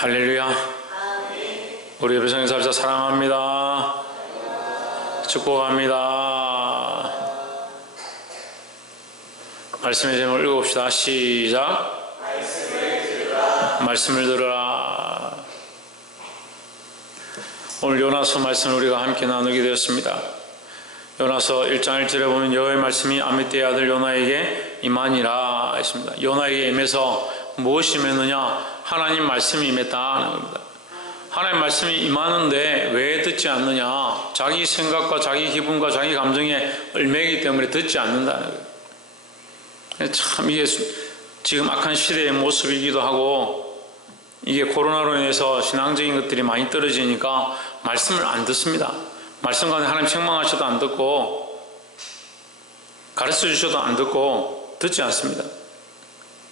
할렐루야. 우리 예배 성교사를 사랑합니다. 축복합니다. 말씀의 제목을 읽어봅시다. 시작. 말씀을 들으라. 오늘 요나서 말씀을 우리가 함께 나누게 되었습니다. 요나서 1장 1절에 보면 여호와의 말씀이 아미떼의 아들 요나에게 임하니라 했습니다. 요나에게 임해서 무엇이 임했느냐? 하나님 말씀이 임했다 하는 겁니다. 하나님 말씀이 임하는데 왜 듣지 않느냐? 자기 생각과 자기 기분과 자기 감정에 얽매이기 때문에 듣지 않는다는 거예요. 참 이게 지금 악한 시대의 모습이기도 하고, 이게 코로나로 인해서 신앙적인 것들이 많이 떨어지니까 말씀을 안 듣습니다. 말씀 가운데 하나님 책망하셔도 안 듣고, 가르쳐 주셔도 안 듣고, 듣지 않습니다.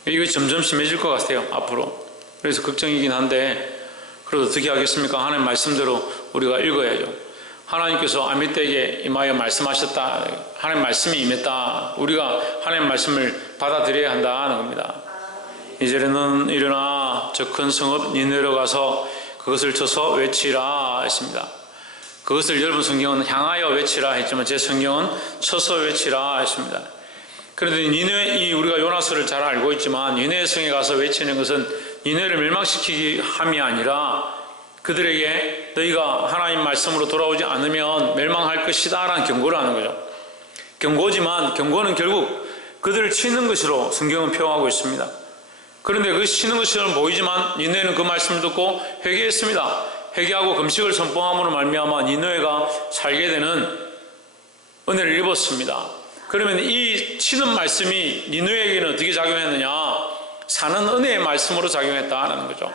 이거 점점 심해질 것 같아요, 앞으로. 그래서 걱정이긴 한데, 그래도 어떻게 하겠습니까? 하나님 말씀대로 우리가 읽어야죠. 하나님께서 아미떼에게 임하여 말씀하셨다. 하나님 말씀이 임했다. 우리가 하나님 말씀을 받아들여야 한다는 겁니다. 이제는 일어나 저 큰 성읍 니느웨로 가서 그것을 쳐서 외치라 했습니다. 그것을 여러분 성경은 향하여 외치라 했지만 제 성경은 쳐서 외치라 했습니다. 그런데 니느웨, 우리가 요나서를 잘 알고 있지만 니느웨 성에 가서 외치는 것은 니느웨를 멸망시키기 함이 아니라 그들에게 너희가 하나님 말씀으로 돌아오지 않으면 멸망할 것이다 라는 경고를 하는 거죠. 경고지만 경고는 결국 그들을 치는 것으로 성경은 표현하고 있습니다. 그런데 그 치는 것처럼 보이지만 니느웨는 그 말씀을 듣고 회개했습니다. 회개하고 금식을 선포함으로 말미암아 니느웨가 살게 되는 은혜를 입었습니다. 그러면 이 치는 말씀이 니느웨에게는 어떻게 작용했느냐? 사는 은혜의 말씀으로 작용했다는 거죠.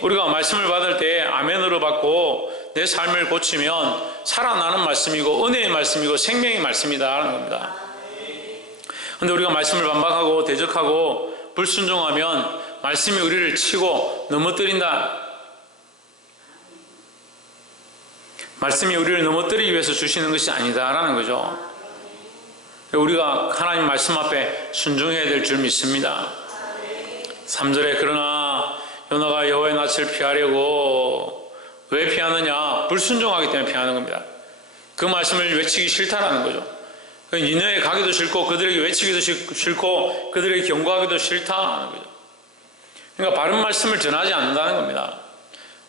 우리가 말씀을 받을 때 아멘으로 받고 내 삶을 고치면 살아나는 말씀이고 은혜의 말씀이고 생명의 말씀이다라는 겁니다. 그런데 우리가 말씀을 반박하고 대적하고 불순종하면 말씀이 우리를 치고 넘어뜨린다. 말씀이 우리를 넘어뜨리기 위해서 주시는 것이 아니다라는 거죠. 우리가 하나님 말씀 앞에 순종해야 될 줄 믿습니다. 3절에 그러나 요나가 여호와의 낯을 피하려고, 왜 피하느냐? 불순종하기 때문에 피하는 겁니다. 그 말씀을 외치기 싫다라는 거죠. 니느웨에 가기도 싫고 그들에게 외치기도 싫고 그들에게 경고하기도 싫다는 거죠. 그러니까 바른 말씀을 전하지 않는다는 겁니다.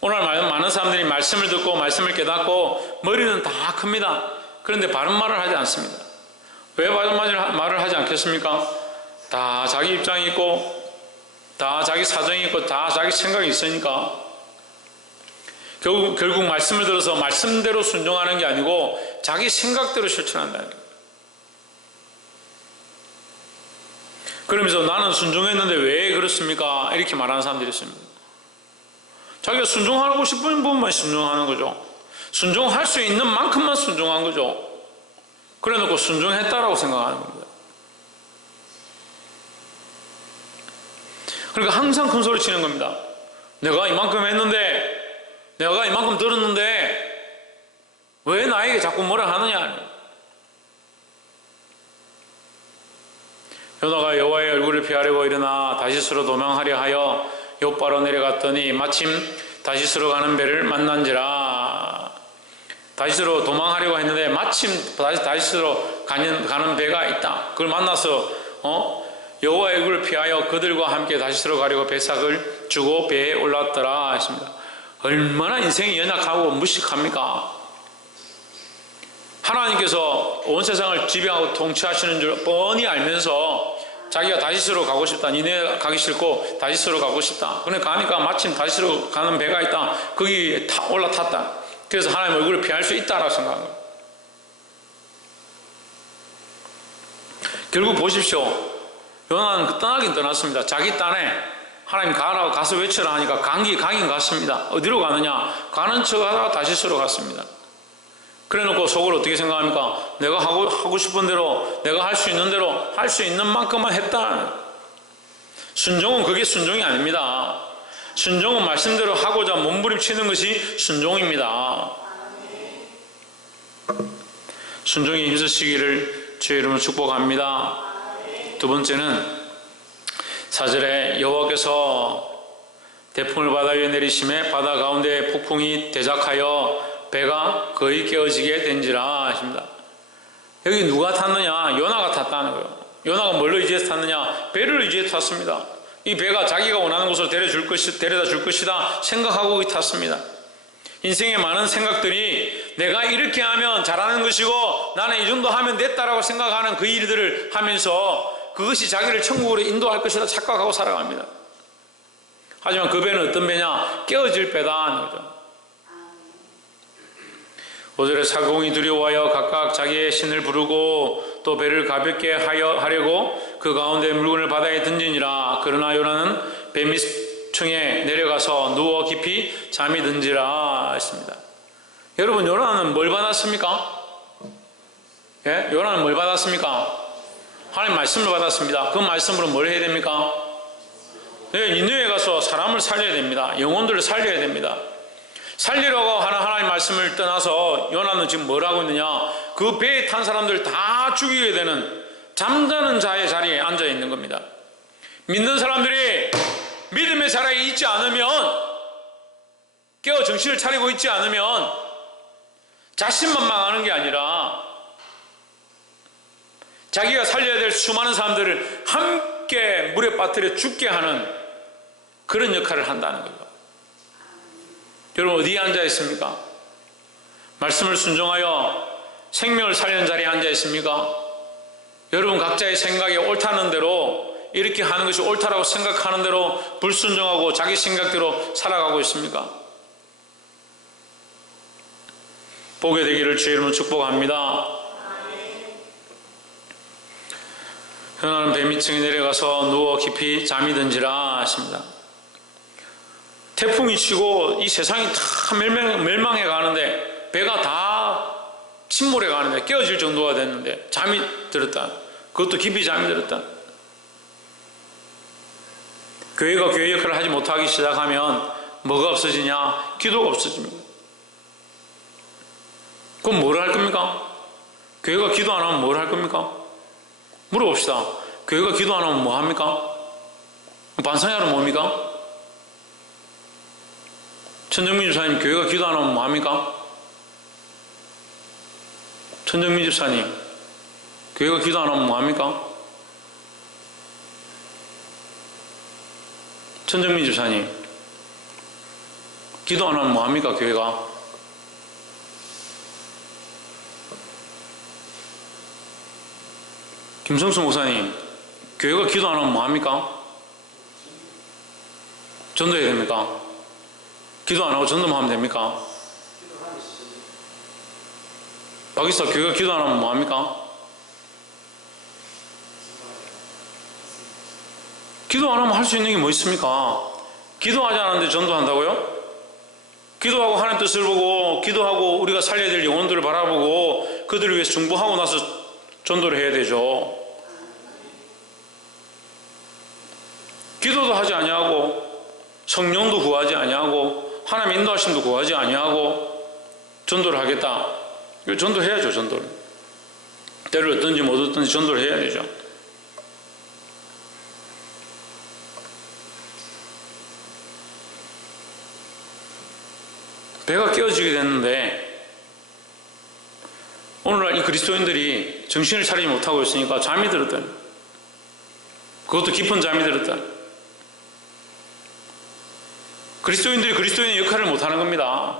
오늘 많은 사람들이 말씀을 듣고 말씀을 깨닫고 머리는 다 큽니다. 그런데 바른 말을 하지 않습니다. 왜 바른 말을 하지 않겠습니까? 다 자기 입장이 있고 다 자기 사정이 있고 다 자기 생각이 있으니까 결국 말씀을 들어서 말씀대로 순종하는 게 아니고 자기 생각대로 실천한다는 거예요. 그러면서 나는 순종했는데 왜 그렇습니까? 이렇게 말하는 사람들이 있습니다. 자기가 순종하고 싶은 부분만 순종하는 거죠. 순종할 수 있는 만큼만 순종한 거죠. 그래 놓고 순종했다라고 생각하는 겁니다. 그러니까 항상 큰 소리 치는 겁니다. 내가 이만큼 했는데, 내가 이만큼 들었는데 왜 나에게 자꾸 뭐라 하느냐. 요나가 여호와의 얼굴을 피하려고 일어나 다시스로 도망하려 하여 욥바로 내려갔더니 마침 다시스로 가는 배를 만난지라. 다시스로 도망하려고 했는데 마침 다시스로 가는 배가 있다. 그걸 만나서 여호와의 얼굴을 피하여 그들과 함께 다시스로 가려고 배삭을 주고 배에 올랐더라 했습니다. 얼마나 인생이 연약하고 무식합니까? 하나님께서 온 세상을 지배하고 통치하시는 줄 뻔히 알면서 자기가 다시스로 가고 싶다. 니네 가기 싫고 다시스로 가고 싶다. 그래 가니까 마침 다시스로 가는 배가 있다. 거기 올라탔다. 그래서 하나님 얼굴을 피할 수 있다라고 생각한 거예요. 결국 보십시오. 요나는 떠나긴 떠났습니다. 자기 딴에 하나님 가라고 가서 외쳐라 하니까 가긴 갔습니다. 어디로 가느냐? 가는 척 하다가 다시스로 갔습니다. 그래 놓고 속으로 어떻게 생각합니까? 내가 하고 싶은 대로, 내가 할 수 있는 대로, 할 수 있는 만큼만 했다. 순종은 그게 순종이 아닙니다. 순종은 말씀대로 하고자 몸부림치는 것이 순종입니다. 순종에 힘쓰시기를 주의 이름으로 축복합니다. 두 번째는 4절에 여호와께서 태풍을 바다 위에 내리심에 바다 가운데 폭풍이 대작하여 배가 거의 깨어지게 된지라 하십니다. 여기 누가 탔느냐? 요나가 탔다는 거예요. 요나가 뭘로 의지해서 탔느냐? 배를 의지해서 탔습니다. 이 배가 자기가 원하는 곳으로 데려다 줄 것이다 생각하고 탔습니다. 인생의 많은 생각들이 내가 이렇게 하면 잘하는 것이고 나는 이 정도 하면 됐다라고 생각하는 그 일들을 하면서 그것이 자기를 천국으로 인도할 것이다 착각하고 살아갑니다. 하지만 그 배는 어떤 배냐? 깨어질 배다 하는 거죠. 5절에 사공이 두려워하여 각각 자기의 신을 부르고 또 배를 가볍게 하려고 그 가운데 물건을 바다에 던지니라. 그러나 요나는 배 밑층에 내려가서 누워 깊이 잠이 든지라 했습니다. 여러분, 요나는 뭘 받았습니까? 예? 요나는 뭘 받았습니까? 하나님 말씀을 받았습니다. 그 말씀으로 뭘 해야 됩니까? 네, 니느웨에 가서 사람을 살려야 됩니다. 영혼들을 살려야 됩니다. 살리려고 하는 하나님 말씀을 떠나서 요나는 지금 뭘 하고 있느냐? 그 배에 탄 사람들 다 죽이게 되는 잠자는 자의 자리에 앉아 있는 겁니다. 믿는 사람들이 믿음의 자리에 있지 않으면, 깨어 정신을 차리고 있지 않으면 자신만 망하는 게 아니라 자기가 살려야 될 수많은 사람들을 함께 물에 빠뜨려 죽게 하는 그런 역할을 한다는 거죠. 여러분, 어디에 앉아 있습니까? 말씀을 순종하여 생명을 살리는 자리에 앉아 있습니까? 여러분, 각자의 생각에 옳다는 대로, 이렇게 하는 것이 옳다라고 생각하는 대로 불순종하고 자기 생각대로 살아가고 있습니까? 보게 되기를 주의 이름으로 축복합니다. 요나는 배 밑층에 내려가서 누워 깊이 잠이 든지라 하십니다. 태풍이 치고 이 세상이 다 멸망해 가는데, 배가 다 침몰해 가는데, 깨어질 정도가 됐는데 잠이 들었다. 그것도 깊이 잠이 들었다. 교회가 교회 역할을 하지 못하기 시작하면 뭐가 없어지냐? 기도가 없어집니다. 그럼 뭘 할 겁니까? 교회가 기도 안 하면 뭘 할 겁니까? 물어봅시다. 교회가 기도 안 하면 뭐 합니까? 반성회하러 뭡니까? 천정민 집사님, 교회가 기도 안 하면 뭐 합니까? 천정민 집사님, 교회가 기도 안 하면 뭐 합니까? 천정민 집사님, 기도 안 하면 뭐 합니까? 교회가? 김성수 목사님, 교회가 기도 안 하면 뭐 합니까? 전도해야 됩니까? 기도 안 하고 전도만 하면 됩니까? 박이사, 교회가 기도 안 하면 뭐 합니까? 기도 안 하면 할 수 있는 게 뭐 있습니까? 기도하지 않았는데 전도한다고요? 기도하고 하나님 뜻을 보고, 기도하고 우리가 살려야 될 영혼들을 바라보고 그들을 위해서 중보하고 나서 전도를 해야 되죠. 기도도 하지 아니하고 성령도 구하지 아니하고 하나님 인도하심도 구하지 아니하고 전도를 하겠다. 이거 전도해야죠. 전도를. 때를 얻든지 못 얻든지 전도를 해야 되죠. 배가 깨어지게 됐는데 오늘날 이 그리스도인들이 정신을 차리지 못하고 있으니까 잠이 들었다. 그것도 깊은 잠이 들었다. 그리스도인들이 그리스도인의 역할을 못하는 겁니다.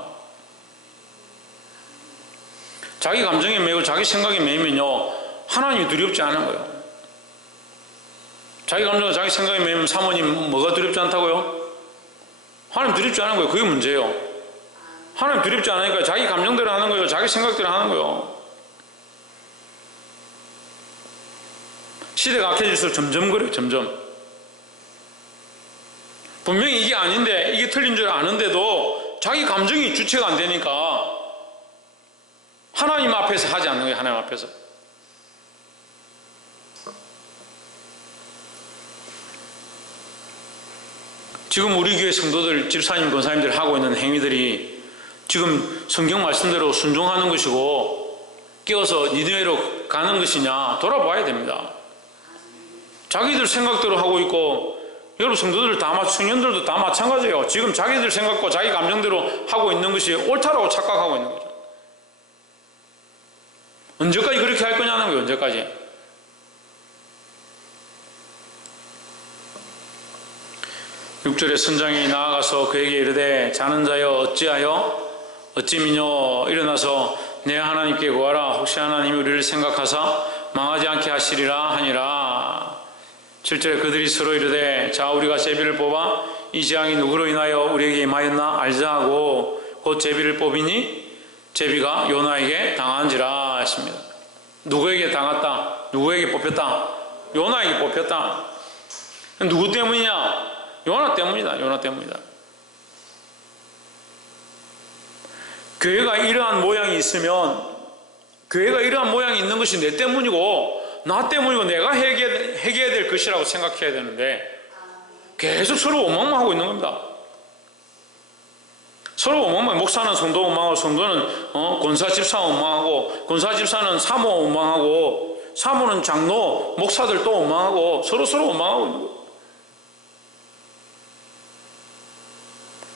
자기 감정에 매고 자기 생각에 매이면요, 하나님이 두렵지 않은 거예요. 자기 감정과 자기 생각에 매이면 사모님 뭐가 두렵지 않다고요? 하나님 두렵지 않은 거예요. 그게 문제예요. 하나님 두렵지 않으니까 자기 감정대로 하는 거예요. 자기 생각대로 하는 거예요. 시대가 악해질수록 점점 그래요. 점점. 분명히 이게 아닌데, 이게 틀린 줄 아는데도 자기 감정이 주체가 안 되니까 하나님 앞에서 하지 않는 거예요. 하나님 앞에서. 지금 우리 교회 성도들, 집사님, 권사님들 하고 있는 행위들이 지금 성경 말씀대로 순종하는 것이고 깨어서 니느웨로 가는 것이냐 돌아봐야 됩니다. 자기들 생각대로 하고 있고 여러분 성도들 청년들도 다 마찬가지예요. 지금 자기들 생각과 자기 감정대로 하고 있는 것이 옳다라고 착각하고 있는 거죠. 언제까지 그렇게 할 거냐는 거예요. 언제까지. 6절에 선장이 나아가서 그에게 이르되 자는 자여 어찌 미뇨 일어나서 내 하나님께 구하라. 혹시 하나님이 우리를 생각하사 망하지 않게 하시리라 하니라. 7절에 그들이 서로 이르되 자 우리가 제비를 뽑아 이 재앙이 누구로 인하여 우리에게 임하였나 알자 하고 곧 제비를 뽑으니 제비가 요나에게 당한지라 했습니다. 누구에게 당했다? 누구에게 뽑혔다? 요나에게 뽑혔다. 누구 때문이냐? 요나 때문이다. 요나 때문이다. 교회가 이러한 모양이 있으면, 교회가 이러한 모양이 있는 것이 내 때문이고 나 때문이고 내가 해결해야 될 것이라고 생각해야 되는데 계속 서로 원망만 하고 있는 겁니다. 서로 원망만. 목사는 성도 원망하고 성도는 권사 집사 원망하고 권사 집사는 사모 원망하고 사모는 장로 목사들 또 원망하고 서로 원망하고 있는 거예요.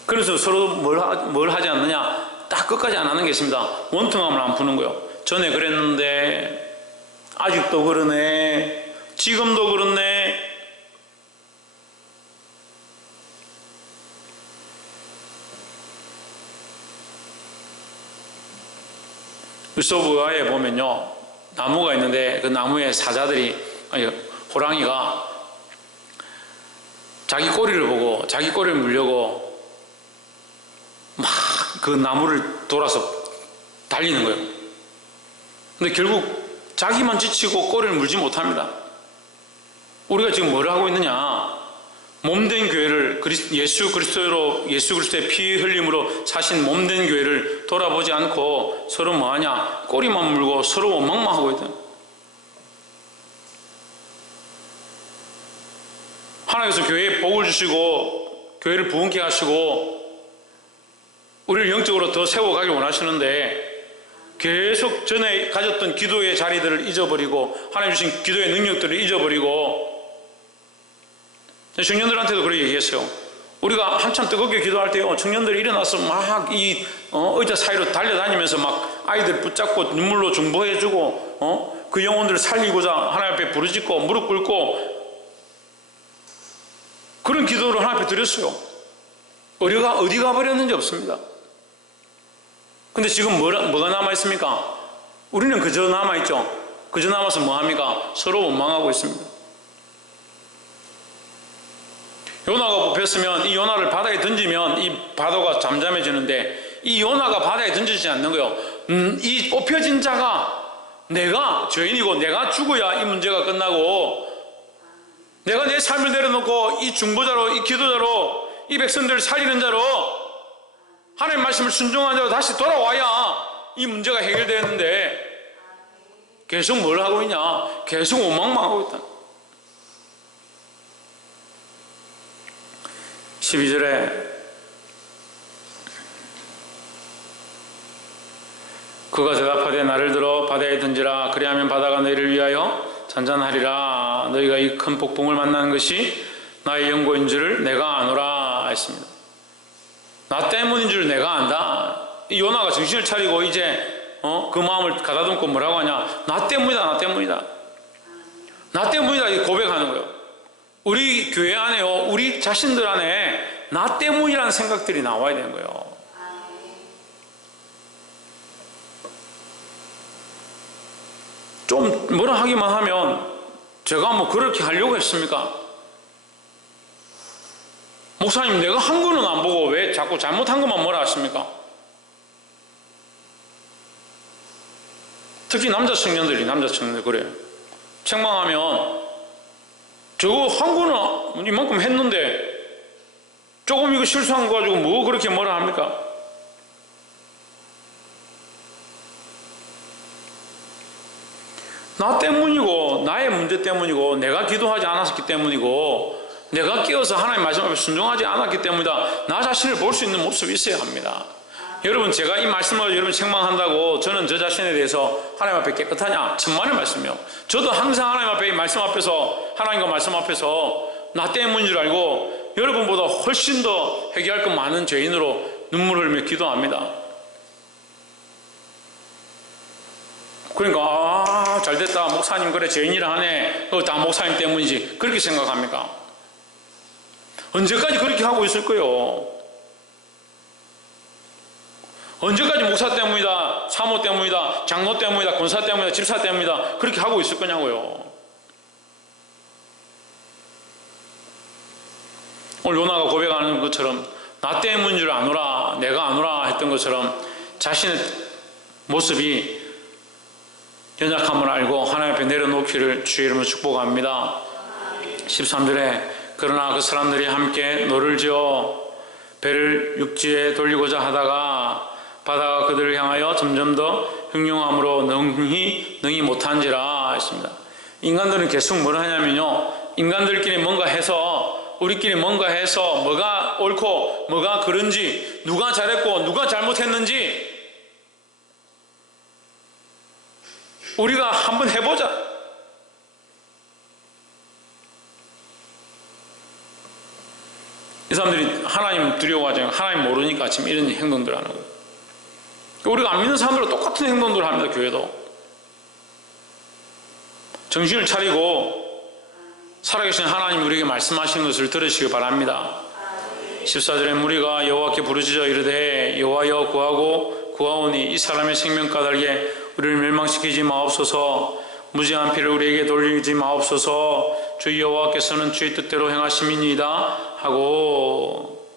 그래서 서로 뭘 하지 않느냐? 딱 끝까지 안 하는 게 있습니다. 원통함을 안 푸는 거예요. 전에 그랬는데 아직도 그러네. 지금도 그렇네. 유소부화에 보면요, 나무가 있는데 그 나무에 호랑이가 자기 꼬리를 보고 자기 꼬리를 물려고 막 그 나무를 돌아서 달리는 거예요. 근데 결국 자기만 지치고 꼬리를 물지 못합니다. 우리가 지금 뭘 하고 있느냐? 몸된 교회를 예수 그리스도의 피 흘림으로 사신 몸된 교회를 돌아보지 않고 서로 뭐하냐? 꼬리만 물고 서로 원망만 하고 있다. 하나님께서 교회에 복을 주시고 교회를 부흥케 하시고 우리를 영적으로 더 세워가길 원하시는데 계속 전에 가졌던 기도의 자리들을 잊어버리고 하나님 주신 기도의 능력들을 잊어버리고, 청년들한테도 그렇게 얘기했어요. 우리가 한참 뜨겁게 기도할 때요, 청년들이 일어나서 막 의자 사이로 달려다니면서 막 아이들 붙잡고 눈물로 중보해주고 그 영혼들을 살리고자 하나님 앞에 부르짖고 무릎 꿇고 그런 기도를 하나님 앞에 드렸어요. 우리가 어디 가버렸는지 없습니다. 근데 지금 뭐가 남아있습니까? 우리는 그저 남아있죠. 그저 남아서 뭐합니까? 서로 원망하고 있습니다. 요나가 뽑혔으면 이 요나를 바다에 던지면 이 바다가 잠잠해지는데 이 요나가 바다에 던지지 않는 거예요. 이 뽑혀진 자가 내가 죄인이고 내가 죽어야 이 문제가 끝나고 내가 내 삶을 내려놓고 이 중보자로 이 기도자로 이 백성들을 살리는 자로 하나님 말씀을 순종한 자로 다시 돌아와야 이 문제가 해결되는데 계속 뭘 하고 있냐? 계속 원망만 하고 있다. 12절에 그가 대답하되 나를 들어 바다에 던지라. 그리하면 바다가 너희를 위하여 잔잔하리라. 너희가 이 큰 폭풍을 만나는 것이 나의 연고인 줄을 내가 아노라 했습니다. 나 때문인 줄 내가 안다. 이 요나가 정신을 차리고 이제 그 마음을 가다듬고 뭐라고 하냐? 나 때문이다. 나 때문이다. 나 때문이다. 이 고백하는 거예요. 우리 교회 안에요, 우리 자신들 안에 나 때문이라는 생각들이 나와야 되는 거예요. 좀 뭐라 하기만 하면 제가 뭐 그렇게 하려고 했습니까? 목사님, 내가 한 거는 안 보고 왜 자꾸 잘못한 것만 뭐라 하십니까? 특히 남자 청년들 그래요. 책망하면 저거 한 거는 이만큼 했는데 조금 이거 실수한 거 가지고 뭐 그렇게 뭐라 합니까? 나 때문이고 나의 문제 때문이고 내가 기도하지 않았기 때문이고 내가 깨어서 하나님 말씀 앞에 순종하지 않았기 때문이다. 나 자신을 볼 수 있는 모습이 있어야 합니다. 여러분, 제가 이 말씀을 여러분 책망한다고 저는 저 자신에 대해서 하나님 앞에 깨끗하냐? 천만의 말씀이요. 저도 항상 하나님 앞에 이 말씀 앞에서, 하나님과 말씀 앞에서 나 때문인 줄 알고 여러분보다 훨씬 더 회개할 것 많은 죄인으로 눈물 흘리며 기도합니다. 그러니까 잘됐다, 목사님 그래 죄인이라 하네, 그거 다 목사님 때문이지, 그렇게 생각합니까? 언제까지 그렇게 하고 있을 거예요? 언제까지 목사 때문이다, 사모 때문이다, 장로 때문이다, 권사 때문이다, 집사 때문이다, 그렇게 하고 있을 거냐고요. 오늘 요나가 고백하는 것처럼 나 때문인 줄 아노라, 내가 아노라 했던 것처럼 자신의 모습이 연약함을 알고 하나님 앞에 내려놓기를 주의 이름으로 축복합니다. 13절에 그러나 그 사람들이 함께 노를 지어 배를 육지에 돌리고자 하다가 바다가 그들을 향하여 점점 더 흉흉함으로 능히 못한지라 했습니다. 인간들은 계속 뭘 하냐면요, 인간들끼리 뭔가 해서, 우리끼리 뭔가 해서 뭐가 옳고 뭐가 그른지, 누가 잘했고 누가 잘못했는지 우리가 한번 해보자. 이 사람들이 하나님 두려워하잖아요. 하나님 모르니까 지금 이런 행동들을 하는 거예요. 우리가 안 믿는 사람들과 똑같은 행동들을 합니다. 교회도. 정신을 차리고 살아계신 하나님 우리에게 말씀하시는 것을 들으시기 바랍니다. 14절에 무리가 여호와께 부르짖어 이르되 여호와여 구하고 구하오니 이 사람의 생명 까닭에 우리를 멸망시키지 마옵소서. 무지한 피를 우리에게 돌리지 마옵소서. 주 여호와께서는 주의 뜻대로 행하심이니이다 하고,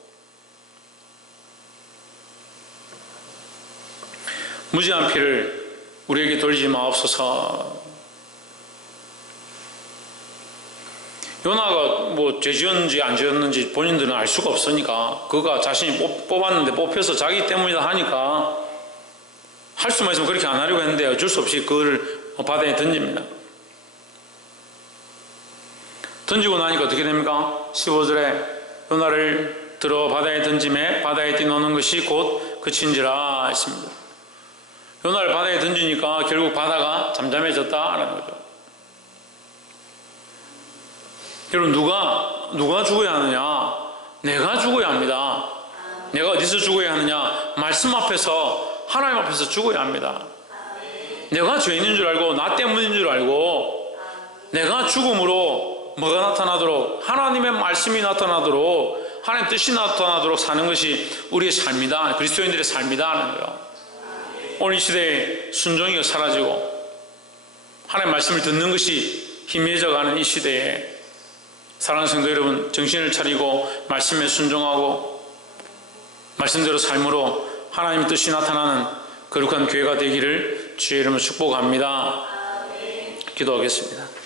무지한 피를 우리에게 돌리지 마옵소서. 요나가 뭐 죄 지었는지 안 지었는지 본인들은 알 수가 없으니까, 그가 자신이 뽑았는데 뽑혀서 자기 때문이다 하니까 할 수만 있으면 그렇게 안 하려고 했는데 어쩔 수 없이 그걸 바다에 던집니다. 던지고 나니까 어떻게 됩니까? 15절에 요나를 들어 바다에 던짐에 바다에 뛰노는 것이 곧 그친지라 했습니다. 요나를 바다에 던지니까 결국 바다가 잠잠해졌다라는 거죠. 여러분, 누가 죽어야 하느냐? 내가 죽어야 합니다. 내가 어디서 죽어야 하느냐? 말씀 앞에서, 하나님 앞에서 죽어야 합니다. 내가 죄인인 줄 알고 나 때문인 줄 알고 내가 죽음으로 뭐가 나타나도록, 하나님의 말씀이 나타나도록, 하나님 뜻이 나타나도록 사는 것이 우리의 삶이다, 그리스도인들의 삶이다 하는 거예요. 오늘 이 시대에 순종이 사라지고 하나님의 말씀을 듣는 것이 희미해져가는 이 시대에 사랑하는 성도 여러분, 정신을 차리고 말씀에 순종하고 말씀대로 삶으로 하나님의 뜻이 나타나는 거룩한 교회가 되기를 주의 이름으로 축복합니다. 기도하겠습니다.